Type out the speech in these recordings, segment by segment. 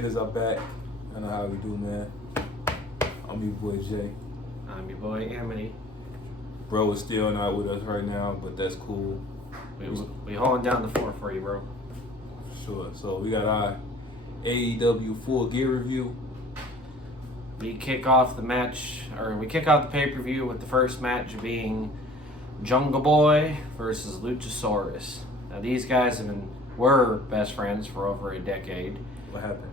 hitters are back. I know how we do, man. I'm your boy Jay. I'm your boy Amity. Bro is still not with us right now, but that's cool. We holding down the fort for you, bro. Sure. So we got our AEW full gear review. We kick off the pay-per-view with the first match being Jungle Boy versus Luchosaurus. Now these guys were best friends for over a decade. What happened?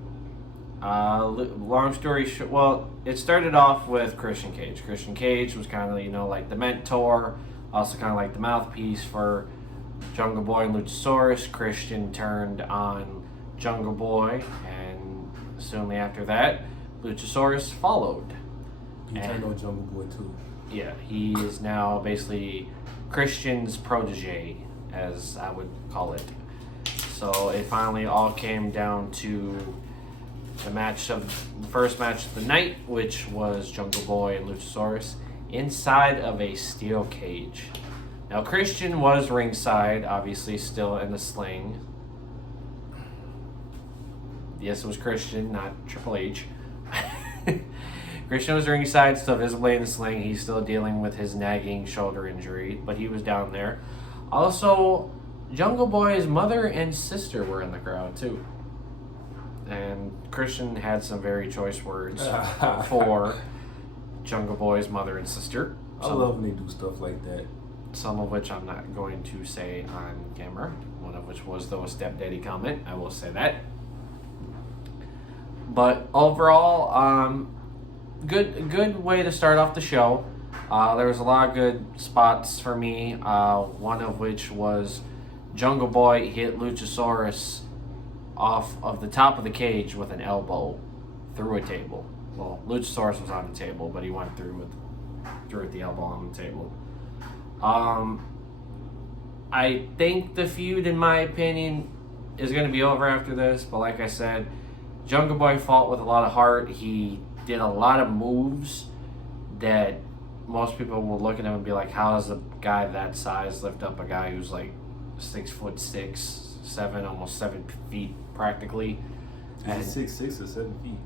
Long story short, well, it started off with Christian Cage. Christian Cage was kind of, like the mentor, also kind of like the mouthpiece for Jungle Boy and Luchosaurus. Christian turned on Jungle Boy, and soon after that, Luchosaurus followed. He turned on Jungle Boy too. Yeah, he is now basically Christian's protege, as I would call it. So it finally all came down to the first match of the night, which was Jungle Boy and Luchosaurus inside of a steel cage. Now Christian was ringside, obviously still in the sling. Yes, it was Christian, not Triple H. Christian was ringside, still visibly in the sling. He's still dealing with his nagging shoulder injury, but he was down there. Also, Jungle Boy's mother and sister were in the crowd too. And Christian had some very choice words for Jungle Boy's mother and sister. I love when they do stuff like that. Some of which I'm not going to say on camera. One of which was the stepdaddy comment. I will say that. But overall, good way to start off the show. There was a lot of good spots for me. One of which was Jungle Boy hit Luchosaurus off of the top of the cage with an elbow through a table. Well, Luchosaurus was on the table, but he went through with the elbow on the table. I think the feud, in my opinion, is going to be over after this. But like I said, Jungle Boy fought with a lot of heart. He did a lot of moves that most people will look at him and be like, how does a guy that size lift up a guy who's like 6'6", 7, almost 7 feet practically? Is he 6'6" or 7 feet?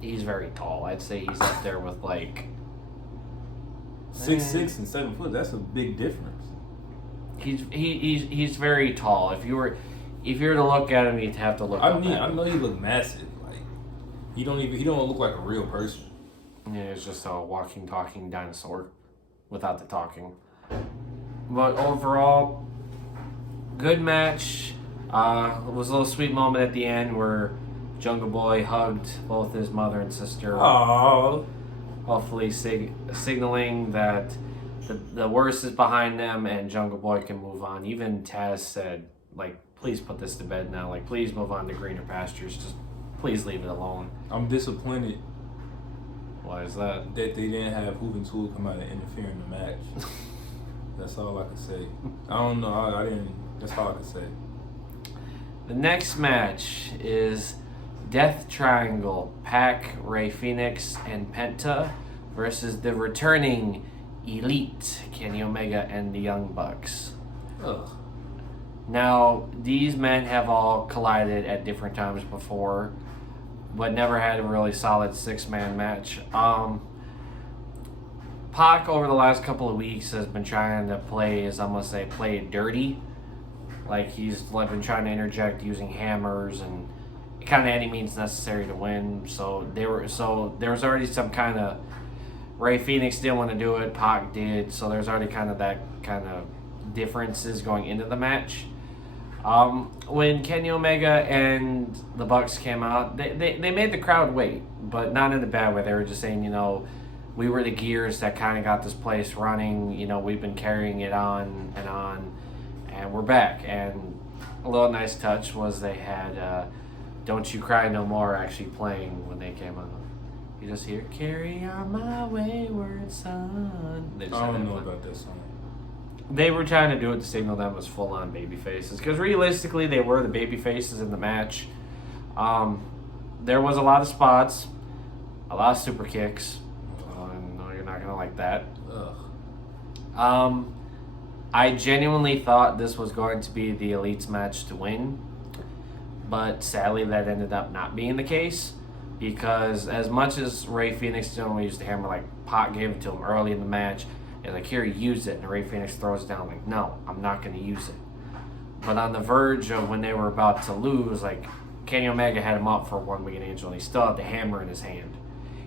He's very tall. I'd say he's up there with like 6'6" and 7 foot. That's a big difference. He's very tall. If you were to look at him, you'd have to look. I know he look massive. Like he don't look like a real person. Yeah, it's just a walking, talking dinosaur without the talking. But overall, good match. It was a little sweet moment at the end where Jungle Boy hugged both his mother and sister. Aww. Hopefully signaling that the worst is behind them and Jungle Boy can move on. Even Taz said, like, please put this to bed now. Like, please move on to greener pastures. Just please leave it alone. I'm disappointed. Why is that? That they didn't have Hoovin Tool come out and interfere in the match. That's all I can say. I don't know. I didn't. That's all I can say. The next match is Death Triangle, Pac, Rey Fenix, and Penta versus the returning Elite, Kenny Omega and the Young Bucks. Ugh. Now, these men have all collided at different times before, but never had a really solid 6-man match. Pac, over the last couple of weeks, has been trying to play it dirty. Like, he's been trying to interject using hammers and kind of any means necessary to win. So there was already some kind of Rey Fenix didn't want to do it, Pac did. So there's already kind of that kind of differences going into the match. When Kenny Omega and the Bucks came out, they made the crowd wait, but not in a bad way. They were just saying, we were the gears that kind of got this place running. We've been carrying it on, and we're back. And a little nice touch was they had Don't You Cry No More actually playing when they came on. You just hear, carry on my wayward son. I don't know about that song. They were trying to do it to signal them as full-on baby faces. Because realistically, they were the baby faces in the match. There was a lot of spots. A lot of super kicks. No, you're not going to like that. Ugh. I genuinely thought this was going to be the Elite's match to win. But sadly, that ended up not being the case because as much as Ray Phoenix didn't use the hammer, like Pac gave it to him early in the match, and like, here, use it, and Ray Phoenix throws it down, like, no, I'm not going to use it. But on the verge of when they were about to lose, like, Kenny Omega had him up for one winged angel, and he still had the hammer in his hand.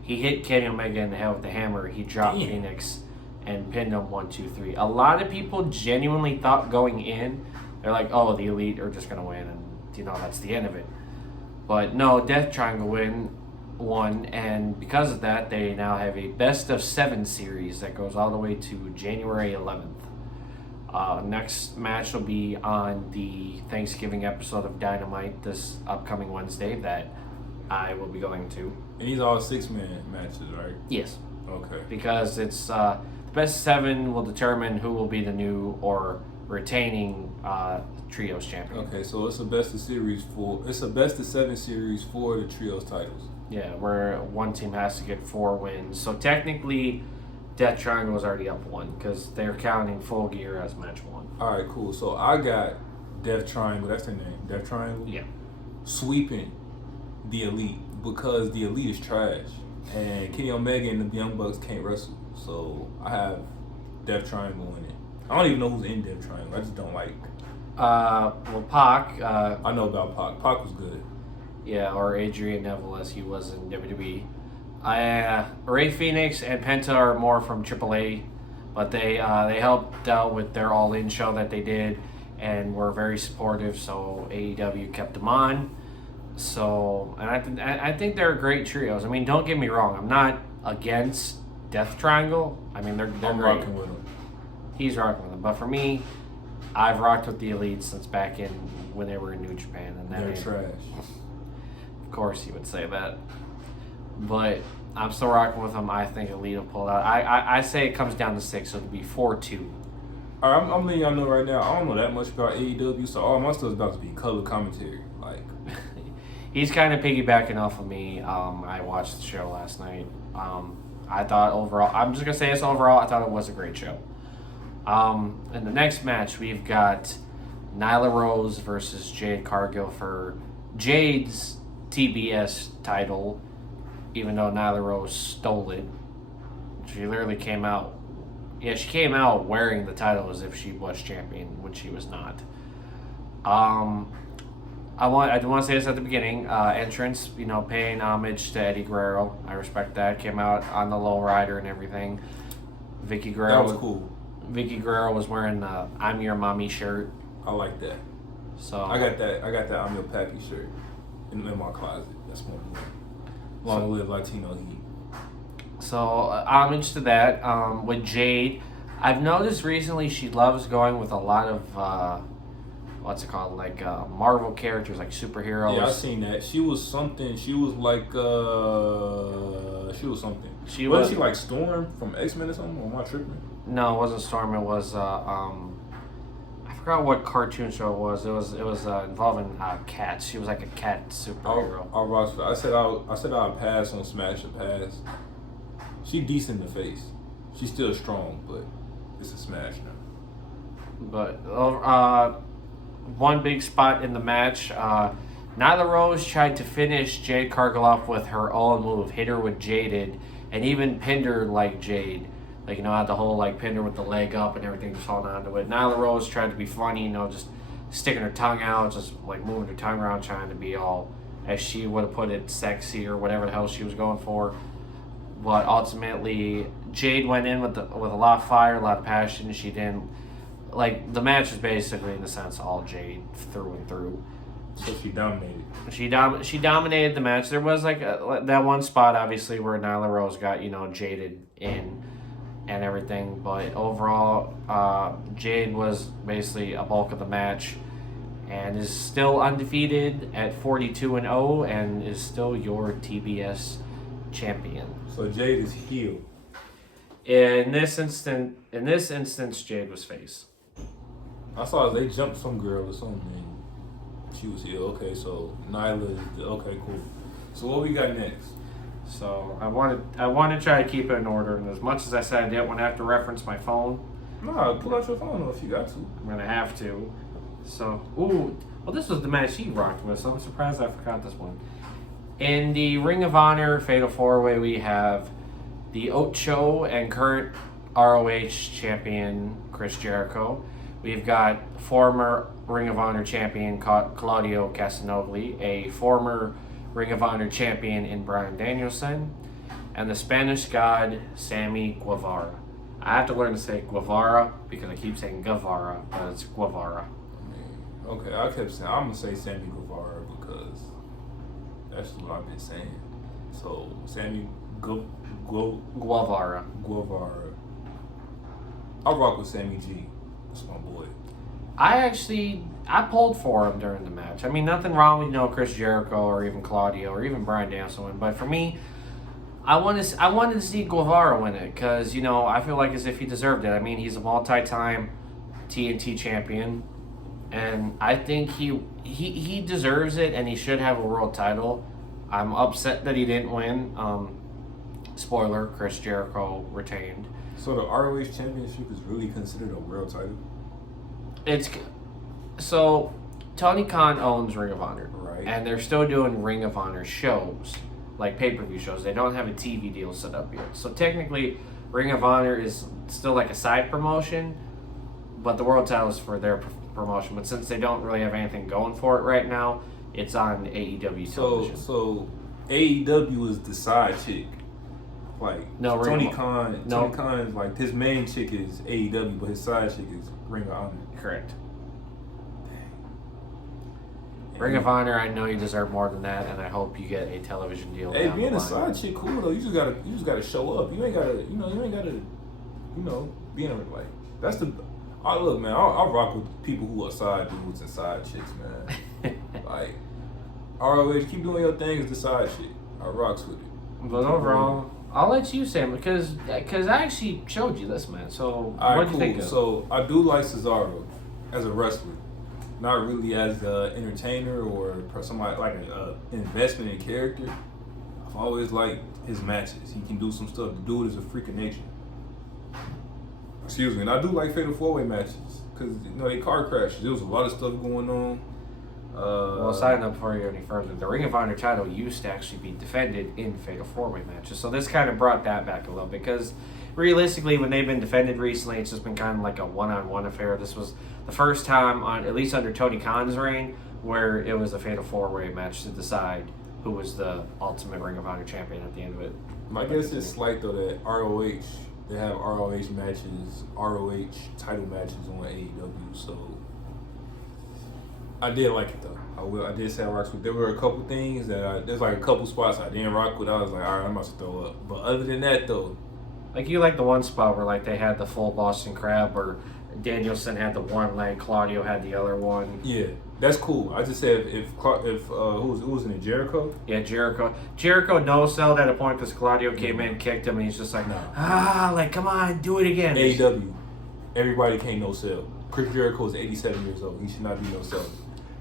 He hit Kenny Omega in the head with the hammer. He dropped Phoenix and pinned him 1, 2, 3. A lot of people genuinely thought going in, they're like, oh, the Elite are just going to win, and, that's the end of it. But no, Death Triangle won, and because of that, they now have a best-of-7 series that goes all the way to January 11th. Next match will be on the Thanksgiving episode of Dynamite this upcoming Wednesday that I will be going to. And these are all 6-man matches, right? Yes. Okay. Because it's the best 7 will determine who will be the new or retaining trios champion. Okay, so it's a best of 7 series for the trios titles. Yeah, where one team has to get 4 wins. So technically, Death Triangle is already up 1 because they're counting Full Gear as match 1. All right, cool. So I got Death Triangle. That's their name, Death Triangle. Yeah. Sweeping the Elite because the Elite is trash, and Kenny Omega and the Young Bucks can't wrestle. So I have Death Triangle in it. I don't even know who's in Death Triangle. I just don't like. Well, Pac. I know about Pac. Pac was good. Yeah, or Adrian Neville as he was in WWE. Ray Phoenix and Penta are more from AAA, but they helped out with their All In show that they did and were very supportive. So AEW kept them on. So, and I think they're great trios. I mean, don't get me wrong. I'm not against Death Triangle. I mean, they're I'm great. rocking with them. He's rocking with them, but for me, I've rocked with the Elite since back in when they were in New Japan, and they're trash. Of course, he would say that, but I'm still rocking with them. I think Elite will pull it out. I say it comes down to 6, so it'll be 4-2. All right, I'm letting y'all know right now. I don't know that much about AEW, so all my stuff is about to be color commentary. Like, he's kind of piggybacking off of me. I watched the show last night. I thought overall, I'm just gonna say this overall, I thought it was a great show. In the next match, we've got Nyla Rose versus Jade Cargill for Jade's TBS title, even though Nyla Rose stole it. She literally came out. Yeah, she came out wearing the title as if she was champion when she was not. I want to say this at the beginning. Entrance, paying homage to Eddie Guerrero. I respect that. Came out on the low rider and everything. Vicky Guerrero. That was cool. Vicky Guerrero was wearing the "I'm Your Mommy" shirt. I like that. So I got that "I'm Your Pappy" shirt in my closet. That's one. Solid Latino heat. So homage to that. With Jade, I've noticed recently she loves going with a lot of what's it called, like Marvel characters, like superheroes. Yeah, I seen that. She was something. She was like she was something. Wasn't she like Storm from X-Men or something? Or am I tripping? No, it wasn't Storm. It was I forgot what cartoon show it was. It was involving cats. She was like a cat superhero. I said I'll pass on Smash or Pass. She decent in the face. She's still strong, but it's a smash now. But one big spot in the match, Nyla Rose tried to finish Jade Cargill off with her own move, hit her with Jaded, and even pinned her like Jade. Like, had the whole, pinned her with the leg up and everything, just holding onto it. Nyla Rose tried to be funny, just sticking her tongue out, just, moving her tongue around, trying to be all, as she would have put it, sexy or whatever the hell she was going for. But ultimately, Jade went in with a lot of fire, a lot of passion. She didn't, the match was basically, in a sense, all Jade through and through. So she dominated. She dominated the match. There was, that one spot, obviously, where Nyla Rose got, jaded in and everything, but overall, Jade was basically a bulk of the match and is still undefeated at 42-0 and is still your TBS champion. So Jade is heel. In this instance, Jade was face. I saw they jumped some girl or something. She was heel. Okay, so Nyla is okay, cool. So what we got next? So I want to try to keep it in order, and as much as I said I didn't want to have to reference my phone. Nah, pull out your phone if you got to. I'm gonna have to. So, Well, this was the match he rocked with, so I'm surprised I forgot this one. In the Ring of Honor Fatal 4-Way, we have the Ocho and current ROH champion Chris Jericho. We've got former Ring of Honor champion Claudio Castagnoli, a former Ring of Honor champion in Bryan Danielson, and the Spanish God Sammy Guevara. I have to learn to say Guevara because I keep saying Guevara, but it's Guevara. Okay, I'm gonna say Sammy Guevara because that's what I've been saying. So Sammy Guevara. I'll rock with Sammy G. That's my boy. I pulled for him during the match. I mean, nothing wrong with Chris Jericho or even Claudio or even Bryan Danielson win, but for me, I wanted to see Guevara win it because I feel like as if he deserved it. I mean, he's a multi-time TNT champion, and I think he deserves it, and he should have a world title. I'm upset that he didn't win. Spoiler: Chris Jericho retained. So the ROH Championship is really considered a world title? So Tony Khan owns Ring of Honor, right? And they're still doing Ring of Honor shows, like pay-per-view shows. They don't have a TV deal set up yet. So technically, Ring of Honor is still like a side promotion, but the world title is for their promotion. But since they don't really have anything going for it right now, it's on AEW television. So AEW is the side chick. Like no, Tony Khan is like his main chick is AEW, but his side chick is Ring of Honor. Correct. Ring of Honor, I know you deserve more than that, and I hope you get a television deal. Hey, being a side chick, cool though. You just gotta show up. You ain't gotta, be in a like. That's the. Look, man. I'll rock with people who are side dudes and side chicks, man. Like, ROH, keep doing your thing as the side chick. I rocks with it. But overall, I'll let you say it because I actually showed you this, man. So what do you think of? So I do like Cesaro as a wrestler. Not really as an entertainer or somebody like an investment in character. I've always liked his matches. He can do some stuff. The dude is a freak of nature. Excuse me. And I do like Fatal 4-Way matches because they car crashes. There was a lot of stuff going on. Well, sign up before you go any further. The Ring of Honor title used to actually be defended in Fatal 4-Way matches, so this kind of brought that back a little bit because realistically, when they've been defended recently, it's just been kind of like a one-on-one affair. This was the first time, at least under Tony Khan's reign, where it was a Fatal 4-Way match to decide who was the ultimate Ring of Honor champion at the end of it. I guess it's slight though that ROH, they have ROH matches, ROH title matches on AEW, so I did like it though. I did say I rocked with. There were a couple things there's like a couple spots I didn't rock with. I was like, all right, I'm about to throw up. But other than that though, like you like the one spot where like they had the full Boston Crab, or Danielson had the one leg, Claudio had the other one. Yeah, that's cool. I just said if who was in it, Jericho? Yeah, Jericho no-selled at a point because Claudio came in, kicked him, and he's just like, like come on, do it again. AEW, everybody can't no-sell. Chris Jericho is 87 years old. He should not be no-selling.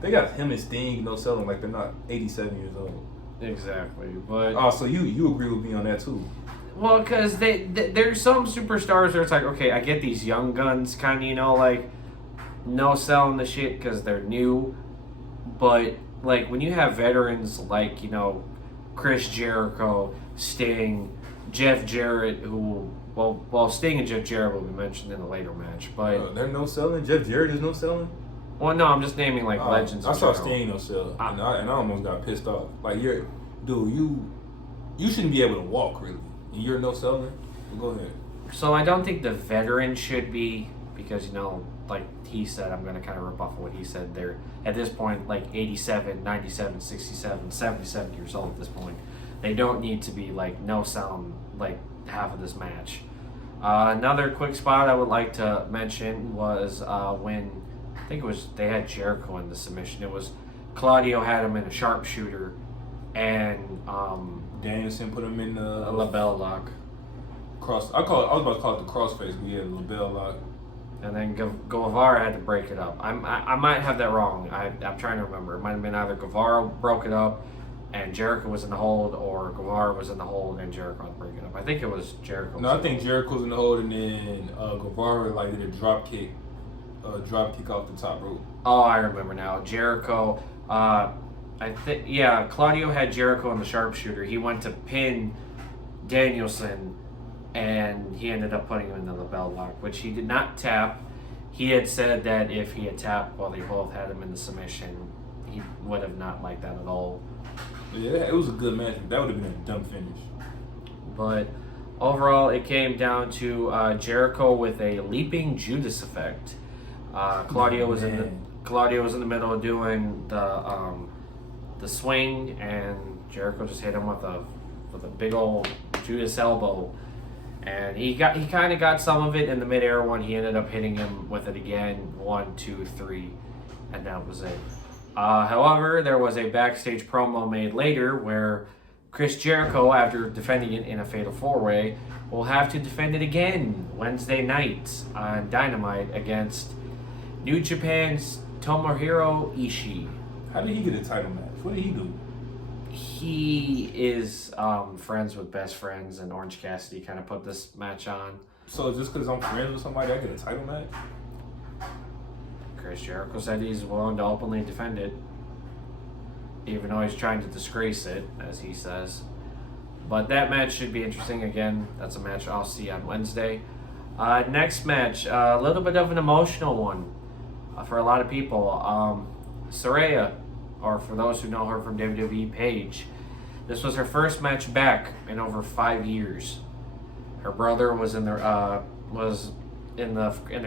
They got him and Sting no-selling like they're not 87 years old. Exactly, but so you agree with me on that too? Well, because there's some superstars where it's like, okay, I get these young guns kind of, like, no selling the shit because they're new. But, like, when you have veterans like, Chris Jericho, Sting, Jeff Jarrett, who, well, Sting and Jeff Jarrett will be mentioned in a later match. But they're no selling? Jeff Jarrett is no selling? Well, no, I'm just naming, like, legends. I saw Sting no sell, and I almost got pissed off. Like, you shouldn't be able to walk, really. You're no seller? Well, go ahead. So I don't think the veterans should be, because, like he said, I'm going to kind of rip off of what he said. They're, at this point, like 87, 97, 67, 77 years old at this point. They don't need to be, like, no selling, like, half of this match. Another quick spot I would like to mention was when, I think it was, they had Jericho in the submission. It was Claudio had him in a sharpshooter, and Danielson put him in the label lock. I was about to call it the crossface, but yeah, the label lock. And then Guevara had to break it up. I might have that wrong. I'm trying to remember. It might have been either Guevara broke it up and Jericho was in the hold, or Guevara was in the hold and Jericho had to break it up. I think it was Jericho. No, I think Jericho's in the hold, and then Guevara did a drop kick drop kick off the top rope. Oh, I remember now. Jericho. Claudio had Jericho in the sharpshooter. He went to pin Danielson, and he ended up putting him into the bell lock, which he did not tap. He had said that if he had tapped while they both had him in the submission, he would have not liked that at all. Yeah, it was a good match. That would have been a dumb finish. But overall, it came down to Jericho with a leaping Judas effect. Claudio was in the middle of doing the swing, and Jericho just hit him with a big old Judas elbow. And he kind of got some of it in the midair one. He ended up hitting him with it again, 1, 2, 3, and that was it. However, there was a backstage promo made later where Chris Jericho, after defending it in a Fatal 4-Way, will have to defend it again Wednesday night on Dynamite against New Japan's Tomohiro Ishii. How did he get a title match? What did he do? He is friends with Best Friends, and Orange Cassidy kind of put this match on. So just because I'm friends with somebody, I get a title match? Chris Jericho said he's willing to openly defend it, even though he's trying to disgrace it, as he says. But that match should be interesting. Again, that's a match I'll see on Wednesday. Next match, a little bit of an emotional one for a lot of people. Saraya, or for those who know her from WWE, Paige. This was her first match back in over 5 years. Her brother was in the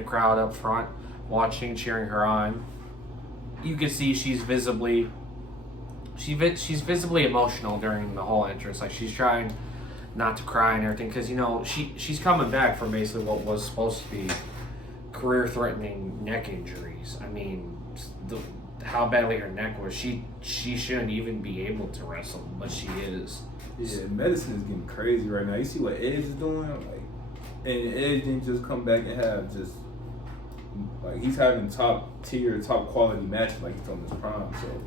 crowd up front, watching, cheering her on. You can see she's visibly emotional during the whole entrance. Like, she's trying not to cry and everything, because she's coming back from basically what was supposed to be career-threatening neck injuries. I mean, how badly her neck was, she shouldn't even be able to wrestle, but she is. Yeah, medicine is getting crazy right now. You see what Edge is doing? And Edge didn't just come back and have just he's having top tier, top quality matches like he's on his prime. So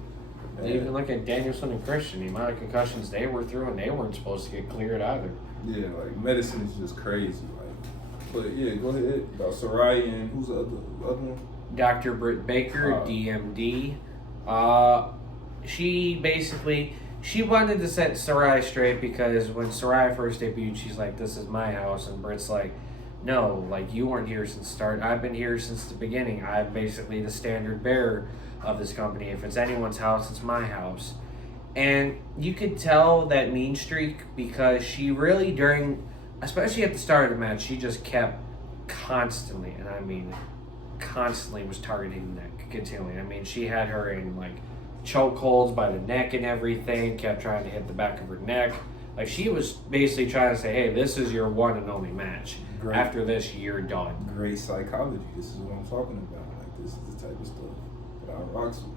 even look at Danielson and Christian, the amount of concussions they were through, and they weren't supposed to get cleared either. Yeah, medicine is just crazy. But yeah, go ahead about Saraya and who's the other one? Dr. Britt Baker, DMD. She wanted to set Saraya straight, because when Saraya first debuted, she's like, "This is my house," and Britt's like, "No, you weren't here since the start. I've been here since the beginning. I'm basically the standard bearer of this company. If it's anyone's house, it's my house." And you could tell that mean streak, because she really, especially at the start of the match, she just kept constantly, and I mean constantly, was targeting the neck continually. I mean, she had her in choke holds by the neck and everything, kept trying to hit the back of her neck. She was basically trying to say, "Hey, this is your one and only match. Great. After this, you're done." Great psychology. This is what I'm talking about. This is the type of stuff that I rocks with.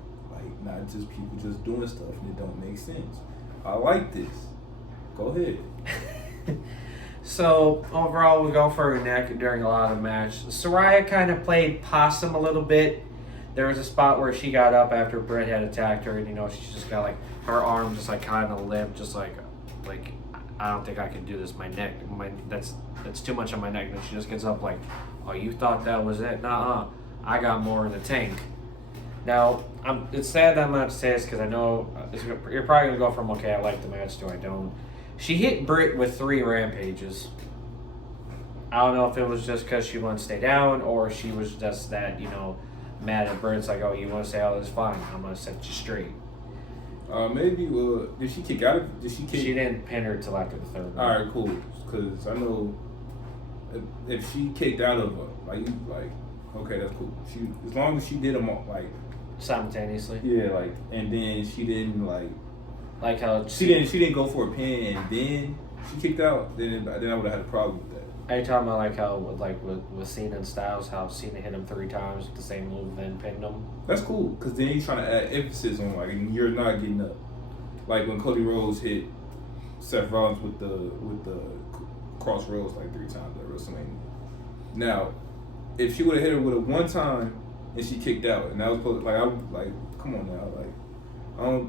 Not just people just doing stuff and it don't make sense. I like this. Go ahead. So, overall, we go for her neck during a lot of the match. Saraya kind of played possum a little bit. There was a spot where she got up after Britt had attacked her, and she just got her arm just kind of limp, just like I don't think I can do this. My neck, that's too much on my neck. And she just gets up "Oh, you thought that was it? Nuh-uh. I got more in the tank." Now, it's sad that I'm not to say this, because I know you're probably gonna go from okay, I like the match, to I don't. She hit Britt with 3 rampages. I don't know if it was just because she wanted to stay down, or she was just that, mad at Britt. It's "Oh, you want to say all this? Fine. I'm going to set you straight." Maybe, did she kick out? She didn't pin her till after the 3rd. All right, cool. Because I know if she kicked out of her, okay, that's cool. As long as she did them simultaneously. Yeah, and then she didn't how she didn't go for a pin and then she kicked out. Then I would have had a problem with that. Are you talking about how with Cena and Styles, how Cena hit him 3 times with the same move, then pinned him? That's cool, because then he's trying to add emphasis on you're not getting up. When Cody Rhodes hit Seth Rollins with the crossroads 3 times at WrestleMania. Now, if she would have hit her with it 1 time and she kicked out, and that was come on now,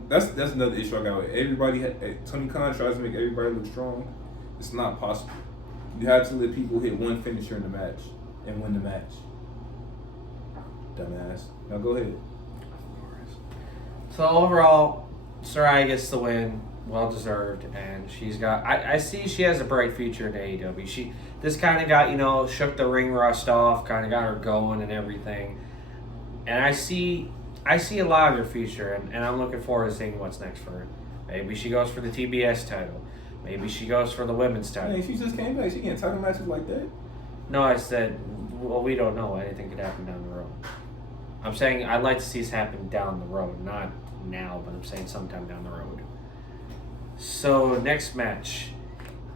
that's another issue I got with everybody. Tony Khan tries to make everybody look strong. It's not possible. You have to let people hit 1 finisher in the match and win the match. Dumbass. Now go ahead. So overall, Saraya gets the win, well deserved, and she's got. I see she has a bright future in AEW. This kind of got shook the ring rust off, kind of got her going and everything, and I see a lot of her future, and I'm looking forward to seeing what's next for her. Maybe she goes for the TBS title. Maybe she goes for the women's title. Hey, she just came back. She can't title matches like that. No, I said, well, we don't know. Anything could happen down the road. I'm saying I'd like to see this happen down the road, not now, but I'm saying sometime down the road. So next match,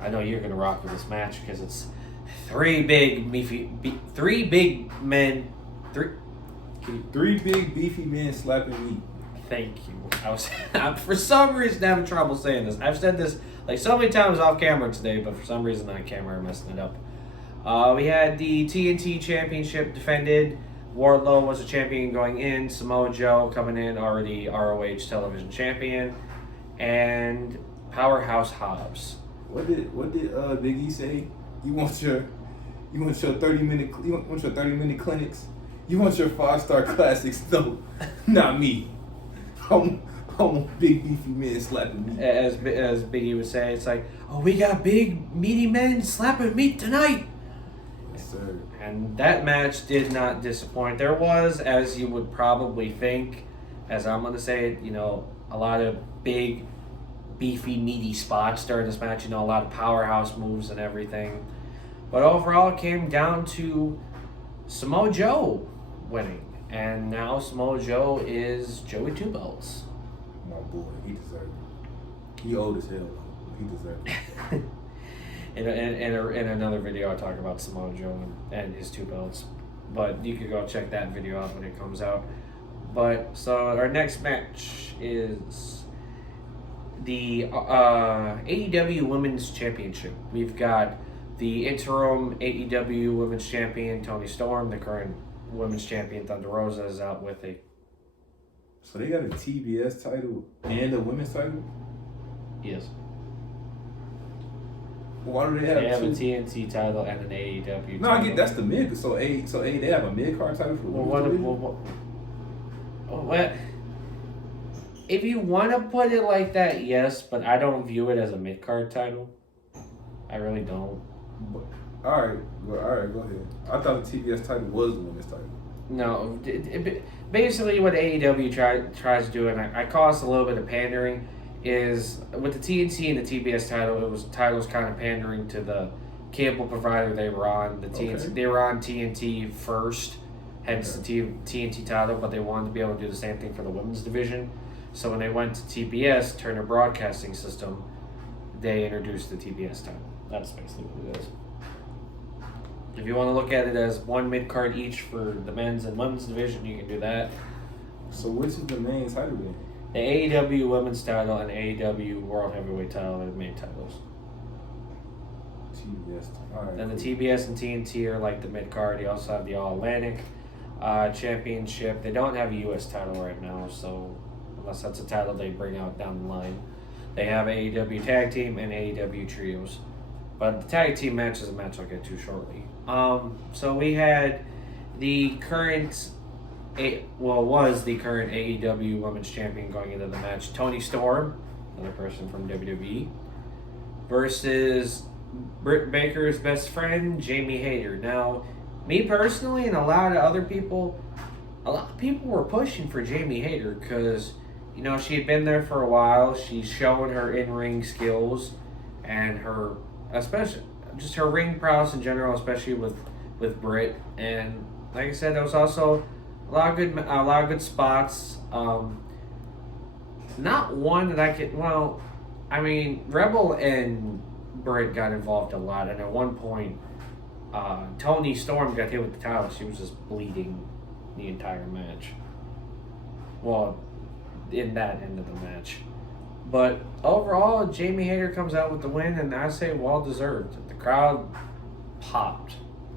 I know you're gonna rock with this match because it's three big beefy men slapping me. Thank you. I'm for some reason having trouble saying this. I've said this like so many times off camera today, but for some reason on camera I'm messing it up. We had the TNT Championship defended. Wardlow was a champion going in. Samoa Joe coming in, already ROH Television Champion, and Powerhouse Hobbs. What did Big E say? You want your 30-minute clinics? You want your 5-star classics? No, not me. I'm big beefy men slapping me. As Big E would say, it's like, oh, we got big meaty men slapping meat tonight. Yes, sir. And that match did not disappoint. There was, as you would probably think, as I'm going to say it, a lot of big, beefy, meaty spots during this match. A lot of powerhouse moves and everything. But overall, it came down to Samoa Joe winning. And now Samoa Joe is Joey Two Belts. My boy, he deserved it. He old as hell, though. He deserved it. In another video, I talk about Samoa Joe and his 2 belts. But you can go check that video out when it comes out. But, so our next match is the AEW Women's Championship. We've got the interim AEW Women's Champion, Toni Storm. The current Women's Champion, Thunder Rosa, is out with a... So they got a TBS title and a women's title? Yes. Why do they have a two? TNT title and an AEW title. No, I get that's the mid. So they have a mid card title for what? If you want to put it like that, yes, but I don't view it as a mid card title. I really don't. All right, go ahead. I thought the TBS title was the women's title. No, basically what AEW tries to do, and I call this a little bit of pandering, is with the TNT and the TBS title, titles kind of pandering to the cable provider they were on. They were on TNT first, hence the TNT title, but they wanted to be able to do the same thing for the women's division. So when they went to TBS, Turner Broadcasting System, they introduced the TBS title. That's basically what it is. If you want to look at it as one mid-card each for the men's and women's division, you can do that. So which is the main title then? The AEW Women's title and AEW World Heavyweight title are the main titles. TBS. All right. Then the TBS and TNT are like the mid-card. You also have the All-Atlantic Championship. They don't have a U.S. title right now, so unless that's a title they bring out down the line. They have AEW Tag Team and AEW Trios. But the Tag Team match is a match I'll get to shortly. So we had the current... was the current AEW Women's Champion going into the match, Toni Storm, another person from WWE, versus Britt Baker's best friend, Jamie Hayter. Now, me personally and a lot of people were pushing for Jamie Hayter because, she had been there for a while. She's showing her in-ring skills and her, especially, just her ring prowess in general, especially with Britt. And like I said, there was also a lot of good spots. Not one that I could. Well, I mean, Rebel and Britt got involved a lot, and at one point, Toni Storm got hit with the title. She was just bleeding the entire match. Well, in that end of the match, but overall, Jamie Hayter comes out with the win, and I say well deserved. The crowd popped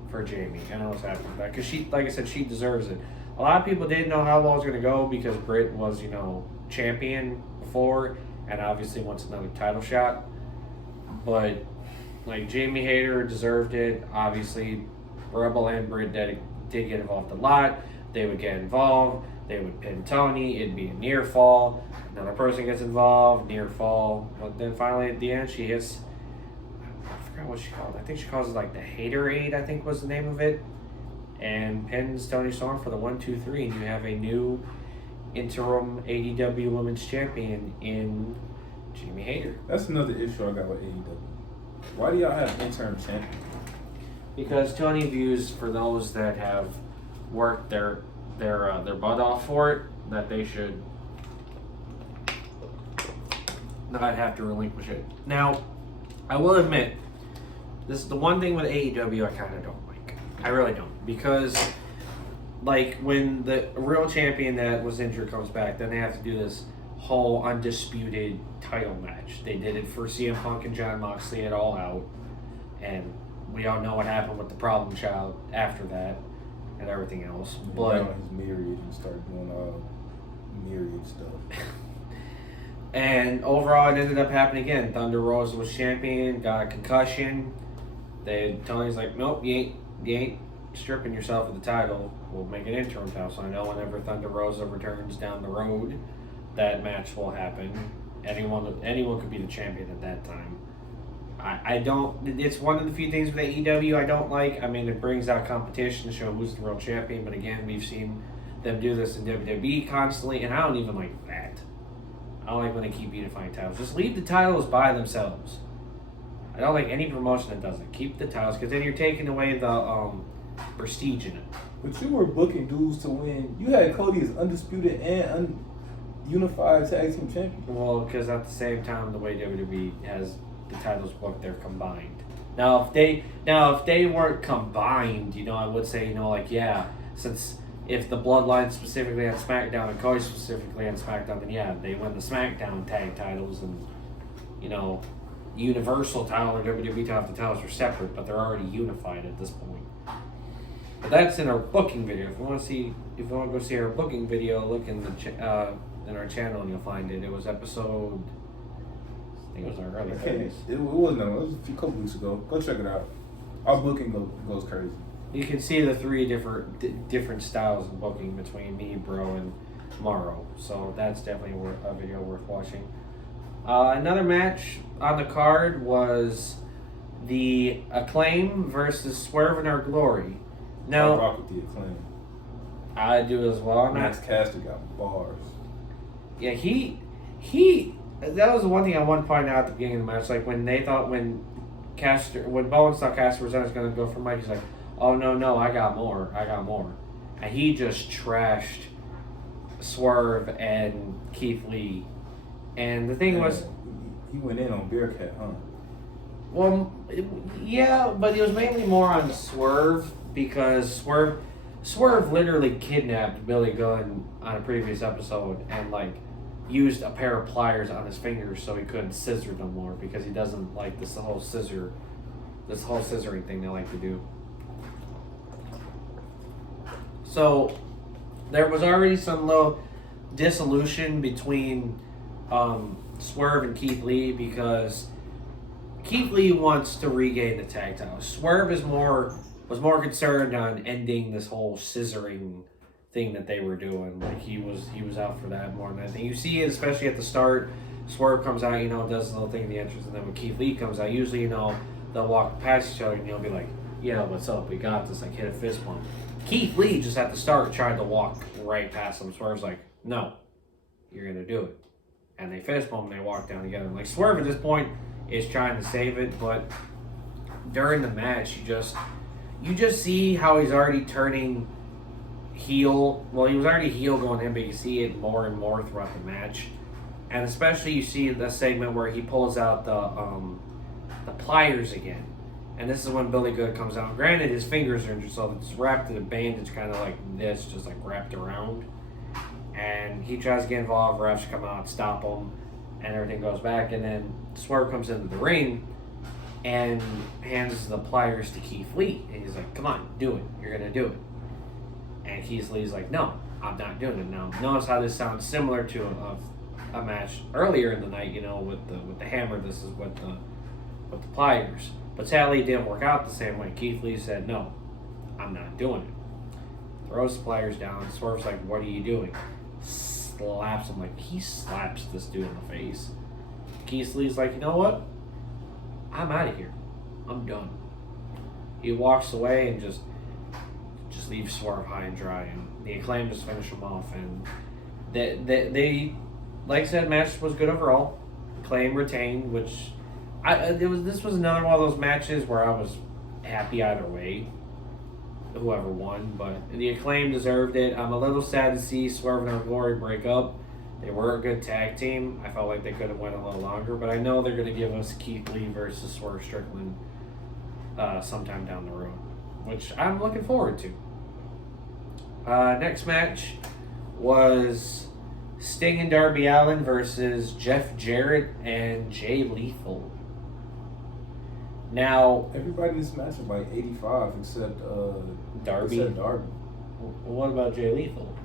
for Jamie, and I was happy with that because she, like I said, she deserves it. A lot of people didn't know how long it was going to go because Britt was, champion before and obviously wants another title shot. But, Jamie Hayter deserved it. Obviously, Rebel and Britt did get involved a lot. They would get involved. They would pin Tony. It'd be a near fall. Another person gets involved. Near fall. But then finally at the end, she hits. I forgot what she called it. I think she calls it like the Haterade, I think was the name of it. And pins Tony Storm for the 1-2-3. And you have a new interim AEW Women's Champion in Jamie Hayter. That's another issue I got with AEW. Why do y'all have interim champion? Because Tony views, for those that have worked their butt off for it, that they should not have to relinquish it. Now, I will admit, this is the one thing with AEW I kind of don't like. I really don't. Because, like, when the real champion that was injured comes back, then they have to do this whole undisputed title match. They did it for CM Punk and Jon Moxley at All Out. And we all know what happened with the problem child after that and everything else. But his myriad and started doing myriad stuff. And overall, it ended up happening again. Thunder Rosa was champion, got a concussion. Tony's like, nope, you ain't stripping yourself of the title. We'll make an interim title. So I know whenever Thunder Rosa returns down the road, that match will happen. Anyone could be the champion at that time. I don't. It's one of the few things with AEW I don't like. I mean, it brings out competition to show who's the real champion. But again, we've seen them do this in WWE constantly, and I don't even like that. I don't like when they keep unifying titles. Just leave the titles by themselves. I don't like any promotion that does it. Keep the titles, because then you're taking away the prestige in it. But you were booking dudes to win. You had Cody as undisputed and unified tag team champion. Well, because at the same time, the way WWE has the titles booked, they're combined. Now, if they weren't combined, I would say, like, yeah, since if the Bloodline specifically on SmackDown and Cody specifically on SmackDown, then yeah, they win the SmackDown tag titles and, Universal title or WWE title, the titles are separate, but they're already unified at this point. But that's in our booking video. If you want to go see our booking video, look in in our channel and you'll find it. It was episode, I think it was our early days. It wasn't. It was a couple weeks ago. Go check it out. Our booking goes crazy. You can see the three different styles of booking between me, Bro, and Morrow. So that's definitely a video worth watching. Another match on the card was the Acclaim versus Swerve in Our Glory. Now, I rock with the Acclaim. I do as well. Max Caster got bars. Yeah, he. That was the one thing I wanted to point out at the beginning of the match. Like when Bowens thought Caster was going to go for Mike, he's like, "Oh no, I got more," and he just trashed Swerve and Keith Lee. And the thing was, he went in on Bearcat, huh? Well, yeah, but it was mainly more on Swerve because Swerve literally kidnapped Billy Gunn on a previous episode and used a pair of pliers on his fingers so he couldn't scissor no more because he doesn't like this whole scissoring thing they like to do. So there was already some little dissolution between Swerve and Keith Lee because Keith Lee wants to regain the tag title. Swerve was more concerned on ending this whole scissoring thing that they were doing. He was out for that more than anything. You see it especially at the start. Swerve comes out, does the little thing in the entrance, and then when Keith Lee comes out, usually they'll walk past each other and you'll be like, "Yeah, what's up? We got this." Hit a fist bump. Keith Lee just at the start tried to walk right past him. Swerve's like, "No, you're gonna do it." And they fist bump and they walk down together. Swerve at this point is trying to save it, but during the match, you just see how he's already turning heel. Well, he was already heel going in, but you see it more and more throughout the match. And especially you see the segment where he pulls out the pliers again. And this is when Billy Gunn comes out. Granted, his fingers are injured, so it's wrapped in a bandage kind of like this, just wrapped around. And he tries to get involved, refs come out, stop him, and everything goes back. And then Swerve comes into the ring and hands the pliers to Keith Lee. And he's like, "Come on, do it. You're going to do it." And Keith Lee's like, "No, I'm not doing it." Now, notice how this sounds similar to a match earlier in the night, with the hammer. This is with the pliers. But sadly, it didn't work out the same way. Keith Lee said, "No, I'm not doing it." throws the pliers down. Swerve's like, "What are you doing?" Slaps him, like he slaps this dude in the face. Keith Lee's like, "You know what? I'm out of here. I'm done." He walks away and just leaves Swerve high and dry, and the Acclaim just finish him off. And they like I said, match was good overall. Acclaim retained, which this was another one of those matches where I was happy either way, whoever won, but the Acclaim deserved it. I'm a little sad to see Swerve and Our Glory break up. They were a good tag team. I felt like they could have went a little longer, but I know they're going to give us Keith Lee versus Swerve Strickland sometime down the road, which I'm looking forward to. Next match was Sting and Darby Allin versus Jeff Jarrett and Jay Lethal. Now, everybody in this match is like 85 except Darby. What about Jay Lethal?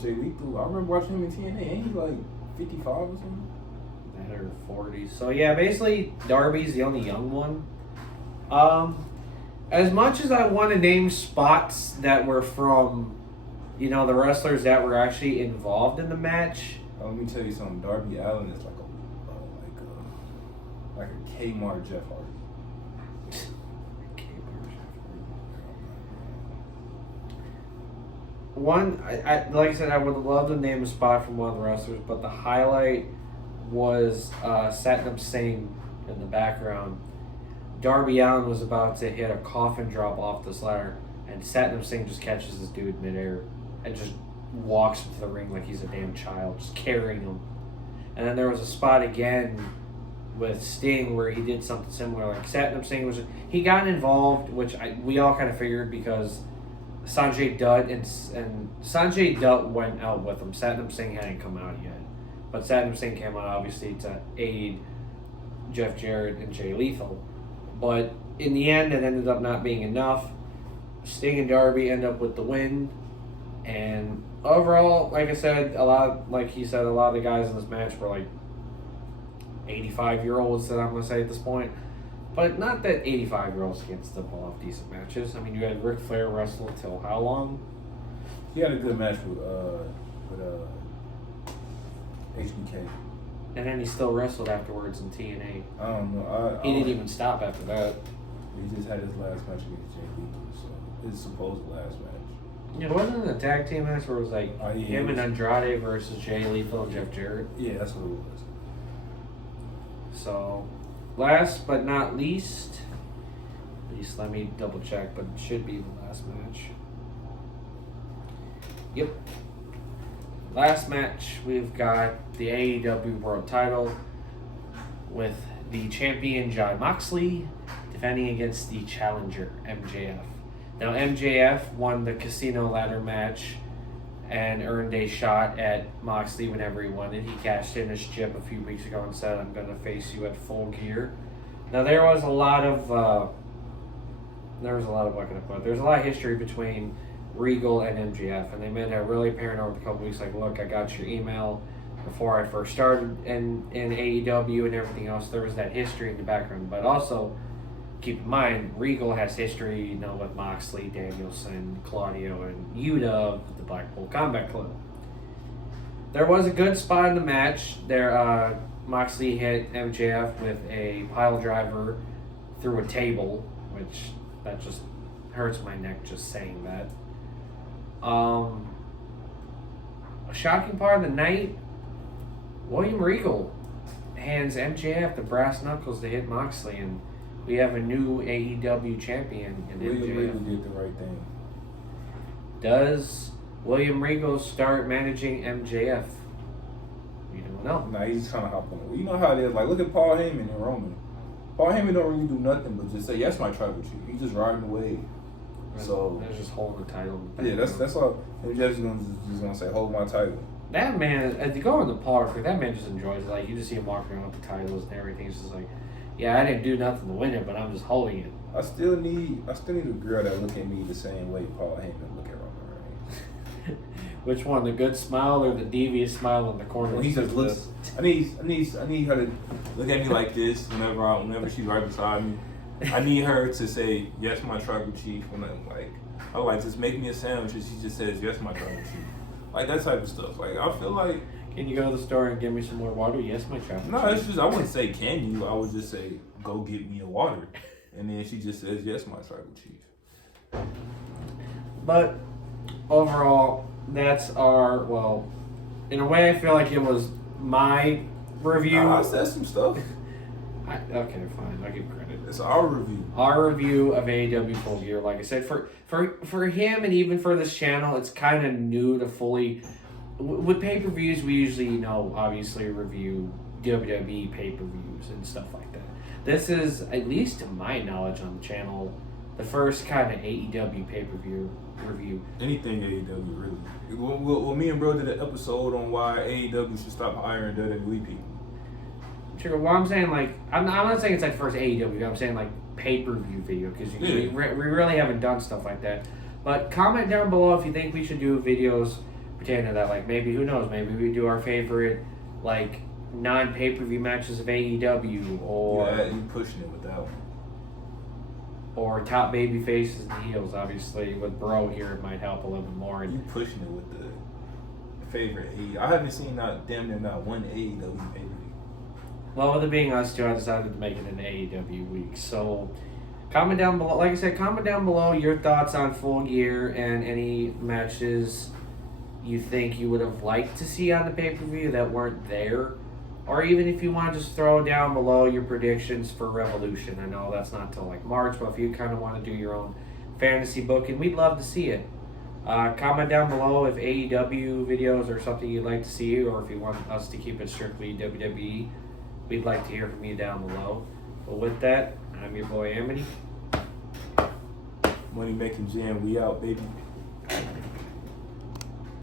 Jay Lethal, I remember watching him in TNA. Ain't he like 55 or something? That or 40. So yeah, basically Darby's the only young one. As much as I want to name spots that were from, the wrestlers that were actually involved in the match. Let me tell you something. Darby Allin is like a Kmart Jeff Hardy. One, I like I said, I would love to name a spot from one of the wrestlers, but the highlight was Satnam Singh in the background. Darby Allin was about to hit a coffin drop off this ladder, and Satnam Singh just catches this dude midair and just walks into the ring like he's a damn child, just carrying him. And then there was a spot again with Sting where he did something similar. Like Satnam Singh he got involved, which we all kind of figured because Sanjay Dutt and Sanjay Dutt went out with him. Satnam Singh hadn't come out yet, but Satnam Singh came out obviously to aid Jeff Jarrett and Jay Lethal. But in the end, it ended up not being enough. Sting and Darby end up with the win, and overall, like I said, a lot of the guys in this match were like 85-year-olds that I'm gonna say at this point. But not that 85-year-olds can't still pull off decent matches. I mean, you had Ric Flair wrestle till how long? He had a good match with HBK. And then he still wrestled afterwards in TNA. I don't know. He didn't even stop after that. He just had his last match against Jay Lethal, so his supposed last match. It wasn't a tag team match where it was like him and Andrade versus Jay Lethal and Jeff Jarrett. Yeah, that's what it was. So, last but not least, let me double check, but it should be the last match. Yep. Last match, we've got the AEW World Title with the champion Jon Moxley defending against the challenger MJF. Now MJF won the casino ladder match and earned a shot at Moxley whenever he wanted. He cashed in his chip a few weeks ago and said, "I'm going to face you at Full Gear." Now there was a lot of there's a lot of history between Regal and MJF, and they made that really apparent over the couple weeks. Like, look, I got your email before I first started in AEW and everything else. There was that history in the background, but also keep in mind Regal has history, with Moxley, Danielson, Claudio, and Yuta of the Blackpool Combat Club. There was a good spot in the match. There, Moxley hit MJF with a pile driver through a table, which that just hurts my neck just saying that. A shocking part of the night, William Regal hands MJF the brass knuckles to hit Moxley, and we have a new AEW champion in William MJF. Regal did the right thing. Does William Regal start managing MJF? We don't know. Nah, he's just trying to hop on. You know how it is. Like, look at Paul Heyman and Roman. Paul Heyman don't really do nothing but just say, "Yes, my tribal chief." He's just riding the wave. So they're just holding the title. Yeah, that's all. MJF's gonna say, "Hold my title." That man, as you go in the park, that man just enjoys it. Like, you just see him walking around with the titles and everything. It's just like, yeah, I didn't do nothing to win it, but I'm just holding it. I still need a girl that look at me the same way Paul Heyman look at Roman Reigns. Which one, the good smile or the devious smile in the corner? When he just looks, I need her to look at me like this whenever she's right beside me. I need her to say, "Yes, my tribal chief," when I'm like, I like, just make me a sandwich, and she just says, yes, my tribal chief. Like that type of stuff. Like I feel like. Can you go to the store and give me some more water? Yes, my tribal No, chief. it's just I wouldn't say can you. I would just say go get me a water, and then she just says yes, my tribal chief. But overall, that's our, well, in a way, I feel like it was my review. I said some stuff. Okay, fine. I'll give credit. It's our review. Our review of AEW Full Gear. Like I said, for him and even for this channel, it's kind of new to fully. With pay-per-views, we usually, obviously review WWE pay-per-views and stuff like that. This is, at least to my knowledge on the channel, the first kind of AEW pay-per-view review. Anything AEW, really. Well, me and bro did an episode on why AEW should stop hiring WWE people. Sure. Well, I'm saying, like, I'm not saying it's like the first AEW. I'm saying like pay-per-view video because we really haven't done stuff like that. But comment down below if you think we should do videos pertaining to that. Like maybe, who knows? Maybe we do our favorite like non-pay-per-view matches of AEW, or yeah, you pushing it with that one. Or top baby faces and heels. Obviously, with bro here, it might help a little bit more. You pushing it with the favorite AEW. I haven't seen damn near not one AEW pay-per-view. Well, with it being us two, I decided to make it an AEW week. So, comment down below. Like I said, comment down below your thoughts on Full Gear and any matches you think you would have liked to see on the pay-per-view that weren't there. Or even if you want to just throw down below your predictions for Revolution. I know that's not till like March, but if you kind of want to do your own fantasy booking, we'd love to see it. Comment down below if AEW videos are something you'd like to see, or if you want us to keep it strictly WWE. We'd like to hear from you down below. But with that, I'm your boy Amity. Money making jam, we out, baby.